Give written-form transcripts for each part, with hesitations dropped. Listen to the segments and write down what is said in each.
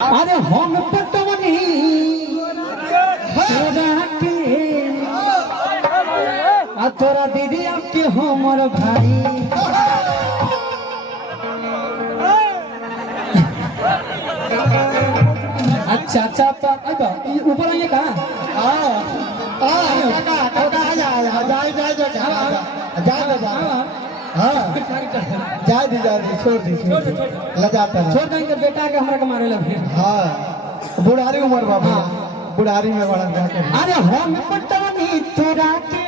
अरे हम पटवनी तोरा दीदी आपके हमर भाई अच्छा अच्छा ऊपर आइए कहाँ छोड़ देंगे बेटा के हमारा मारे लगे। हाँ बुढ़ारी उम्र बाबा बुढ़ारी में बड़ा अरे हम पटवनी तोरा के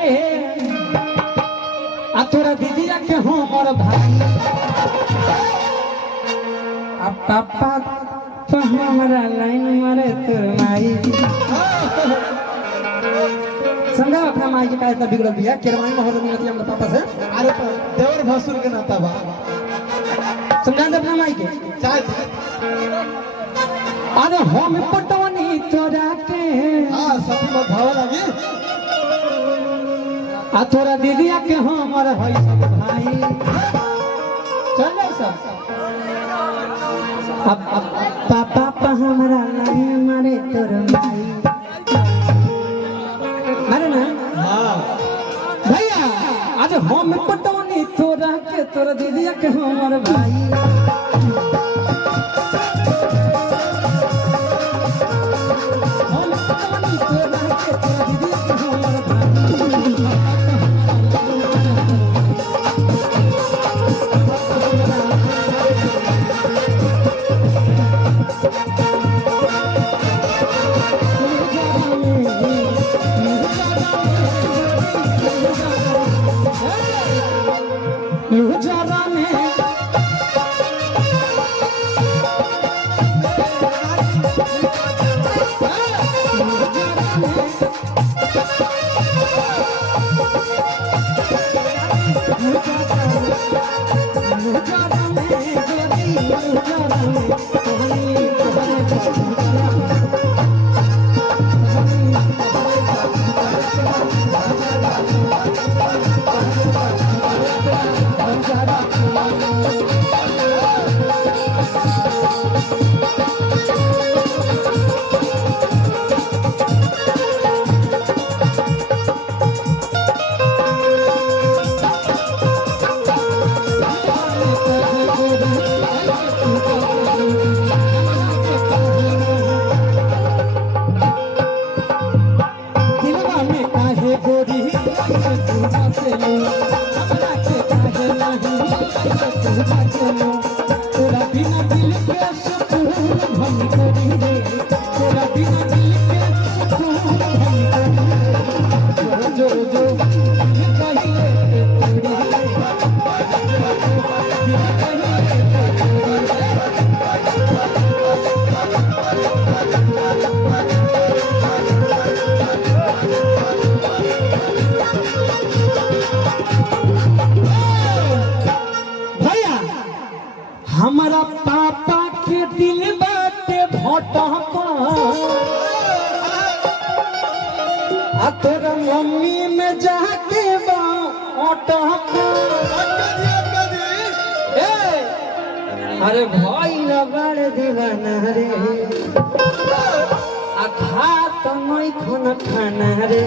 तोरा दीदी के हमर भाई पापा तो हमारा लाइन मारे तोर माई समझा अपना माई के का इतना बिगड़ दिया केरवानी में हो नहीं रहती हमारे पापा से। अरे देवर भसुर के नाता बा समझा दे अपना माई के चाय अरे हम पटवनी तोरा के हां सती मत भाव लगी तोरा दीदी के हमर है सब भाई चल जाओ सब अब पापा हमारा लाइन मारे तोर माई मारे ना। हां भैया आज हम पटवनी तोरा के तोरा दीदी के हमर भाई हम पटवनी तोरा के तोरा दीदी के हमर भाई हमारा पापा के दिल बाटे भटका तोरा मम्मी में जाके अरे भाई लगा दीवाना रे खात नहीं खाना रे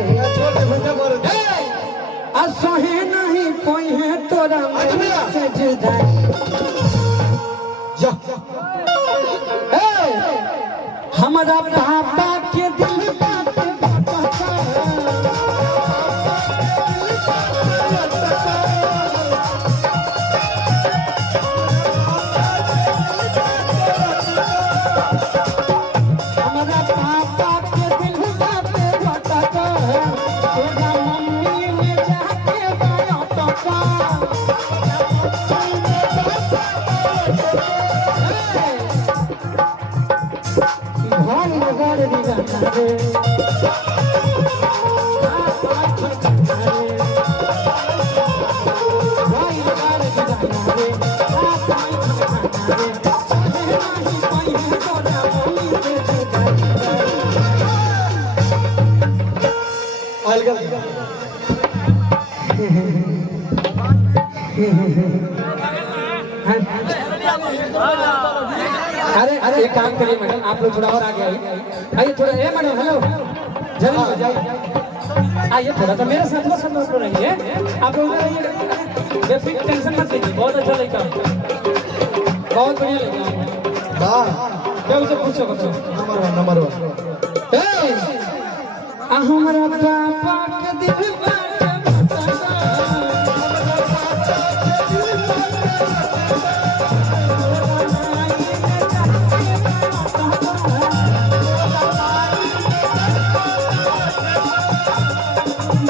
सोहे नहीं कोई है तोरा से जुदाई हमारा पापा के दिल बाटे हमारा पापा के दिल बाटे भटका तोरा मम्मी में जाके भटका अरे अरे एक काम करिए मैडम, आप लोग थोड़ा और आगे आइए। आइए थोड़ा, ए मैडम हेलो, जल्दी हो जाइए। आइए थोड़ा तो मेरे साथ संतोष को रहिए, आप लोग बेफिक्र टेंशन मत लीजिए, बहुत अच्छा लड़का, बहुत बढ़िया लड़का। वाह क्या उसे पूछो कुछ? नंबर 1 हमारा पापा के दिल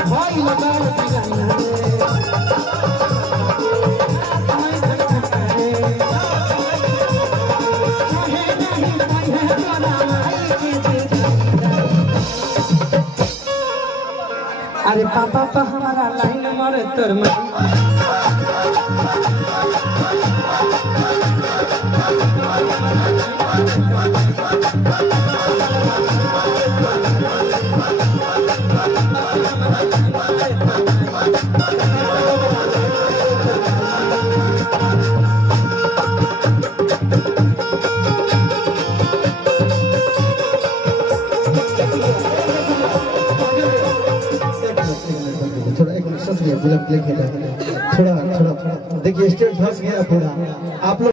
भाई लगा अरे पापा पा हमारा लाइन मारे तोर में थोड़ा एक मिनट, थोड़ा थोड़ा देखिए स्टेट फंस गया पूरा। आप लोग